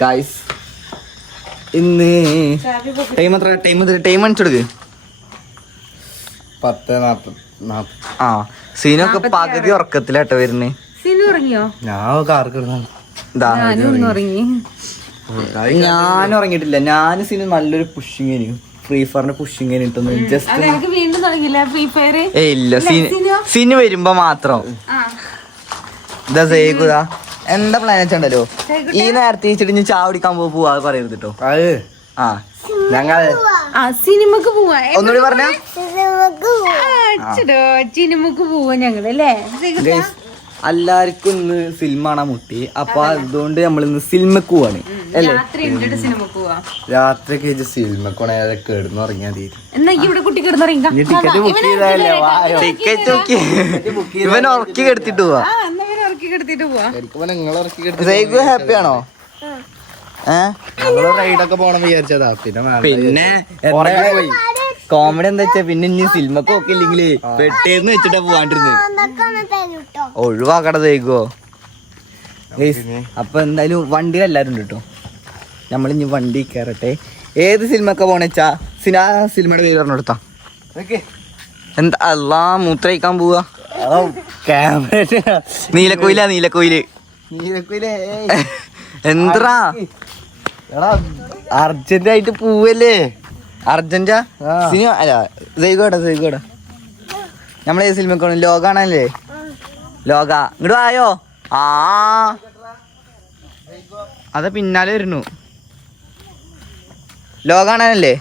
Guys ഇന്ന് time എത്ര time എത്ര ടൈം അണിച്ചെടുക്ക് പത്ത് നാപ്പത് ആ സീനൊക്കെ പകുതി ഉറക്കത്തിലാട്ടോ വരുന്നേ. സിനു ഉറങ്ങിയോ? ഞാൻ കാർ കിടന്നാണ്. ഇതാ. ഞാനും ഒന്ന് ഉറങ്ങി. ഞാൻ ഉറങ്ങിയിട്ടില്ല. ഞാൻ സീന് നല്ലൊരു പുഷിങ് ഫ്രീ ഫയറിന്റെ പുഷിങ് ജസ്റ്റ് ഇല്ല. സീന് സിനു? വരുമ്പോ മാത്രം. ഇതാ സേകുതാ എന്താ പ്ലാൻ വെച്ചോ ഈ നേരത്തെ വെച്ചിട്ട് ചാവടിക്കാൻ പോവാ പറയരുത് കേട്ടോ ആ. ഞങ്ങൾ ആ സിനിമക്ക് പോവാ. ഒന്നുകൂടി പറഞ്ഞ? സിനിമക്ക് പോവാ ഞങ്ങൾ അല്ലേ? എല്ലാവർക്കും ഇന്ന് സിനിമ മുട്ടി. അപ്പൊ അതുകൊണ്ട് നമ്മൾ ഇന്ന് സിനിമക്ക് പോവാണ്. രാത്രി ഉണ്ടിട്ട് സിനിമക്ക് പോവാ? രാത്രി കഴിച്ച് സിനിമക്കോണേ കിടന്ന് ഉറങ്ങിയാൽ തീരും. ഇനി ടിക്കറ്റ് ബുക്ക് ചെയ്താലേ ടിക്കറ്റ് നോക്കി ഇവൻ ഉറക്കി കെടുത്തിട്ട് പോവാ കിടത്തിട്ട് പോവാ. സേകു ഹാപ്പി ആണോ? ഏ? ഞങ്ങൾ റൈഡൊക്കെ പോണം വിചാരിച്ചതാ. പിന്നെ പിന്നെ കോമഡി എന്താ വെച്ചാ പിന്നെ ഇനി സിനിമക്ക് ഒക്കെ ഇല്ലെങ്കിൽ പെട്ടേന്ന് വെച്ചിട്ടാ പോവാണ്ടിരുന്നത് ഒഴിവാക്കട തേക്കോ അപ്പൊ എന്തായാലും വണ്ടിയിൽ എല്ലാരും ഉണ്ട് കേട്ടോ നമ്മളിഞ്ഞി വണ്ടി കയറട്ടെ ഏത് സിനിമക്ക പോണെച്ചാ സിനാ സിനിമയുടെ പേര് പറഞ്ഞെടുത്താ എന്താ അല്ലാ മൂത്രയിക്കാൻ പോവാ. ക്യാമറ നീലക്കുയിൽ നീലക്കോയിൽ. എന്താ എടാ അർജന്റ് ആയിട്ട് പോവല്ലേ? അർജന്റാ. സിനിമ അല്ല സൈകോടാ സൈകോടാ നമ്മളേ സിനിമക്കാണ് ലോകാണല്ലേ? ലോക. ഇങ്ങോട്ട് ആയോ ആ. അതാ പിന്നാലെ വരുന്നു. ലോകാണല്ലേ?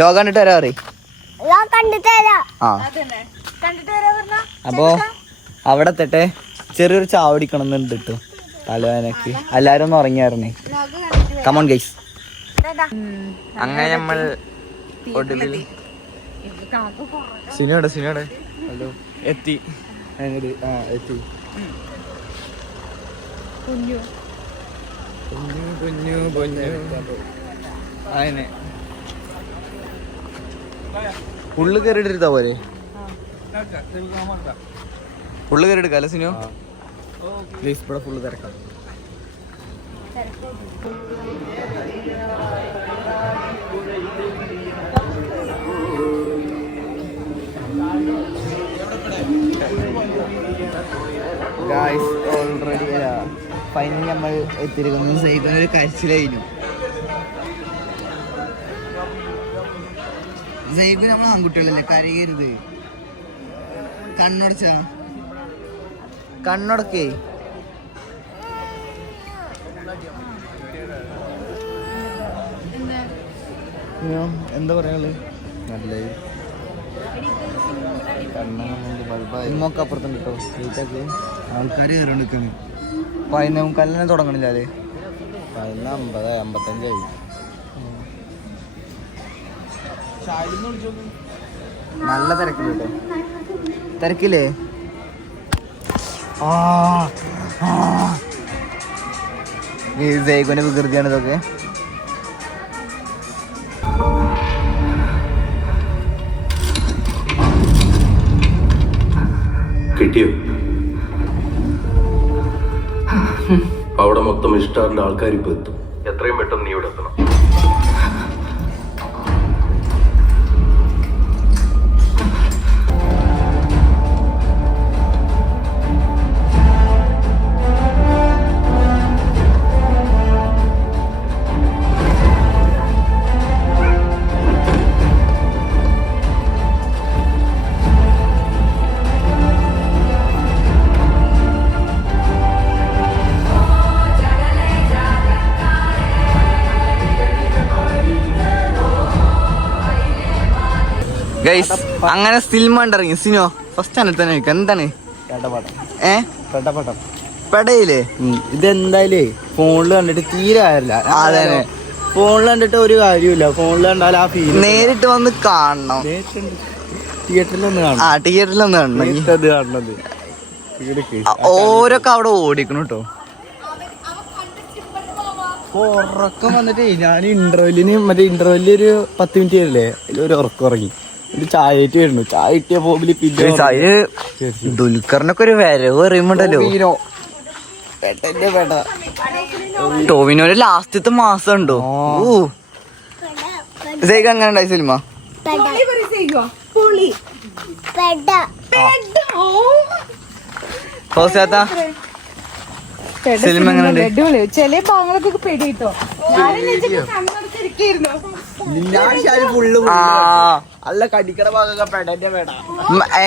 ലോക കണ്ടിട്ട് വരാ പറ ആ. കണ്ടിട്ട് വരാ അപ്പോ അവിടെ എത്തട്ടെ. ചെറിയൊരു ചാവടിക്കണം എന്നുണ്ട് കേട്ടോ തലവേനക്ക് എല്ലാരും ഒന്ന് ഉറങ്ങിയായിരുന്നേ. കമോൺ ഗൈസ് അങ്ങനെ നമ്മൾ ഒടുവിൽ സിനിമയുടെ സിനിമയുടെ ഹലോ. എത്തി. അങ്ങട് ആ എത്തി. കുഞ്ഞു. കുഞ്ഞു കുഞ്ഞു അതിനെ ഉള്ളു കയറിയിട്ടെടുത്താ പോരെ? ഉള്ളു കയറി എടുക്കാം അല്ലേ സിനിമ പ്ലീസ് ഇവിടെ ഫുള്ള് തിരക്കാം. ഗായ്സ് ഓൾറെഡി ഫൈനലി നമ്മൾ എത്തിയിരിക്കുന്നു. സൈക്കിളിന് ഒരു സൈക്കിൾ നമ്മൾ ആൺകുട്ടികളല്ലേ? കരയരുത്. കണ്ണടച്ച? കണ്ണടക്കേ. എന്താ പറയാനുള്ളത് നല്ല ഇമ്മൊക്കെ അപ്പുറത്തുണ്ട് കേട്ടോ ലൈറ്റൊക്കെ ആൾക്കാർ കയറിണ്ടിരിക്കുന്നു പതിനൊന്ന് മുക്കാലിനെ തുടങ്ങണില്ല അല്ലേ? പതിനൊന്ന് അമ്പത് അമ്പത്തഞ്ചായി നല്ല തിരക്കുണ്ട് കേട്ടോ തിരക്കില്ലേ? ഈ സൈക്കോന്റെ വികൃതിയാണ് ഇതൊക്കെ. കിട്ടിയോ? അവിടെ മൊത്തം ഇഷ്ടാറിന്റെ ആൾക്കാർ ഇപ്പൊ എത്തും. എത്രയും പെട്ടെന്ന് ഗൈസ് അങ്ങനെ സിനിമ കണ്ടിറങ്ങി സിനിമ ഫസ്റ്റ് ആണ് തന്നെ എന്താണ്? ഏ? പെടയില്ലേ ഇതെന്തായാലേ? ഫോണിൽ കണ്ടിട്ട് തീരെ കാര്യമില്ല. അതെ. ഫോണിൽ കണ്ടിട്ട് ഒരു കാര്യമില്ല ഫോണിൽ കണ്ടാൽ ആ ഫീൽ നേരിട്ട് വന്ന് കാണണം. തിയേറ്ററിൽ ഒന്ന് ആ കാണണം തിയേറ്ററിൽ ഒന്ന് കാണണം. കാണണത്. ആ, ഓരൊക്കെ അവിടെ ഓടിക്കണം കേട്ടോ ഉറക്കം വന്നിട്ടേ ഞാൻ ഇന്റർവെല്ലിന് മറ്റേ ഇന്റർവെല്ലിൽ ഒരു പത്ത് മിനിറ്റ് വരില്ലേ? ഒരു ഉറക്കം ഉറങ്ങി. ഒരു ചായ വരുന്നു. ചായ പോകിൽ പിന്നെ ദുൽഖറിനൊക്കെ ഒരു വരവ് പറയുമ്പോണ്ടല്ലോ ടോവിനോര് ലാസ്റ്റത്തെ മാസം ഉണ്ടോ ഇതൊക്കെ അങ്ങനെ ഉണ്ടായി സിനിമ? സിനിമ എങ്ങനെ ചില ഭാഗങ്ങളൊക്കെ പെടി അല്ല കടിക്കണ ഭാഗമൊക്കെ പെടന്റെ പെട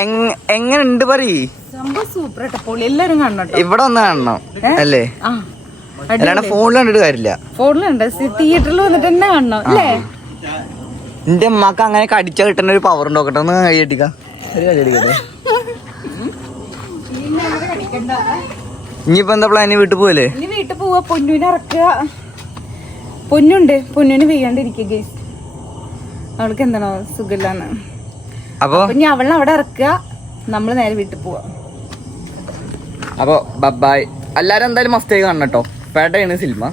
എങ്ങനെ ഉണ്ട് എങ്ങനുണ്ട് പറയ് സംഭവം സൂപ്പർ കേട്ടോ പൊളി എല്ലാരും കാണണം ഇവിടെ ഒന്ന് കാണണം അല്ലേ? അല്ലാണ്ട് ഫോണിൽ കണ്ടിട്ട് കാര്യമില്ല. ഫോണിലുണ്ട്. തിയേറ്ററിൽ വന്നിട്ട് തന്നെ കാണണം അല്ലേ? എന്റെ അമ്മയ്ക്ക് അങ്ങനെ കടിച്ച കിട്ടുന്ന ഒരു പവർ ഉണ്ടോക്കട്ടെ ഒന്ന് കൈ അടിക്കാം ഒരു കൈ അടിക്കട്ടെ ഇനിയിപ്പോ എന്താ പ്ലാൻ വീട്ടിൽ പോവല്ലേ? വീട്ടിൽ പോവാ. പൊന്നുവിനെ ഇറക്കുക. പൊന്നുണ്ട്. പൊന്നുവിന് വെയ്യാണ്ടിരിക്കുക ഗേസ് അവൾക്ക് എന്താണോ സുഖമില്ലാന്ന്. അപ്പൊ? ഇനി അവളെ അവിടെ ഇറക്കുക. നമ്മൾ നേരെ വീട്ടിൽ പോവാ. അപ്പൊ ബബായ് എല്ലാരും എന്തായാലും മസ്തേ കാണണം കേട്ടോ. പേട്ടയാണ് സിനിമ.